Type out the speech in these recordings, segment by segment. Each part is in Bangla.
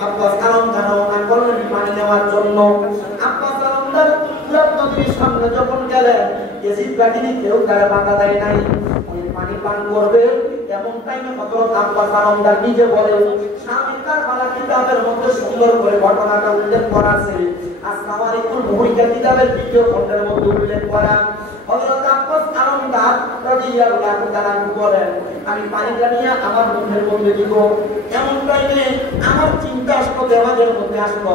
আব্বাস আলম খান পানি নেওয়ার জন্য আব্বাস আলম ফুরাত নদীর সামনে যখন গেলেন ইয়াজিদ বাহিনী কেউ তারা বাধা দেয় নাই। ওই পানি পান করবে এমন টাইমে হযরত আব্বাস আলমদার নিজে বলে, স্বামী কারবালা কিতাবের মধ্যে সুন্দর করে ঘটনাটা উল্লেখ করা আছে। আসমাউল মুহিকা কিতাবের দ্বিতীয় খণ্ডের মধ্যে উল্লেখ করা। হযরত আব্বাস আলমদার রাদিয়াল্লাহু তাআলা বলেন, আমি পানিটা নিয়ে আমার মুখের মধ্যে দিব। এমন টাইমে আমার চিন্তা আসলো, দেওয়াজের মধ্যে আসলো,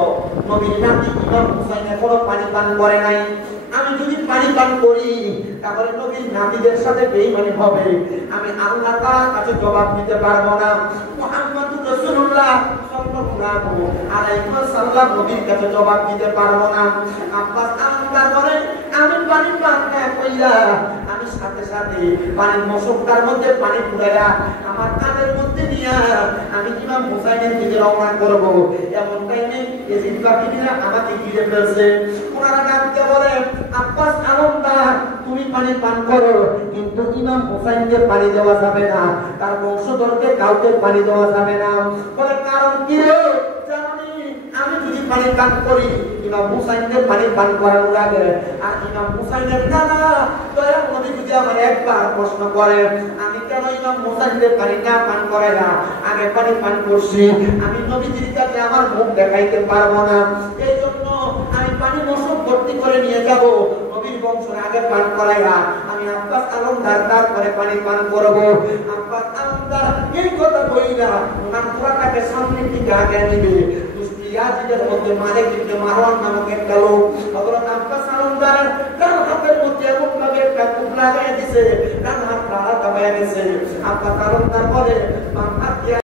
নবীর নাতি ইমাম হুসাইন এখনো পানি পান করে নাই। আমি যদি পানি পান করি তাহলে নবীর নাতিদের সাথে বেঈমানি হবে, আমি আল্লাহ তাআলার কাছে জবাব দিতে পারবো না। মুহাম্মদুর রাসূলুল্লাহ সাল্লাল্লাহু আলাইহি ওয়াসাল্লাম নবীর কাছে জবাব দিতে পারবো না। আব্বাস আলমদার বলেন, আমি পানি পান না কইরা আমি সাথে সাথে পানির মশকটার মধ্যে পানি পুরাইয়া আমার কানের মধ্যে নিয়া আমি ইমাম হুসাইনের দিকে রওনা করব। এমন টাইমে ইয়াজিদ বাহিনীরা আমাকে ঘিরে ফেলছে। ওনারা ডাকতে বলে, আব্বাস আলমদার তুমি পানি পান করো, কিন্তু ইমাম হুসাইনকে পানি দেওয়া যাবে না, তার বংশধরকে কাউকে পানি দেওয়া যাবে না। বলে কারণ কি রে? জানি আমি যদি পানি পান করি ইমাম হুসাইনকে পানি পান করানো লাগে, আর ইমাম হুসাইনের দাদা দয়াল নবী যদি আমার একবার প্রশ্ন করে আমি কেন ইমাম হুসাইনকে পানি না পান করে না, আগে পানি পান করছি, আমি নবীজির কাছে আমার মুখ দেখাইতে পারবো না। এই জন্য আমি পানি মশক ভর্তি করে নিয়ে যাব, নবীর বংশের আগে পান করাইয়া আমি আব্বাস আলমদার তারপরে পানি পান করব। আব্বাস আলমদার এই কথা বইলা ওনার পুরাটাকে সামনের দিকে আগে নিবে। ইয়াজিদের মধ্যে মালিক ইবনে মারওয়ান নামক একটা লোক হযরত আব্বাস আলমদারের ডান হাতের মধ্যে এমন ভাবে একটা কুপ লাগাই দিয়েছে, ডান হাত কাটা হয়ে গেছে। আব্বাস আলমদার বলে বাম হাত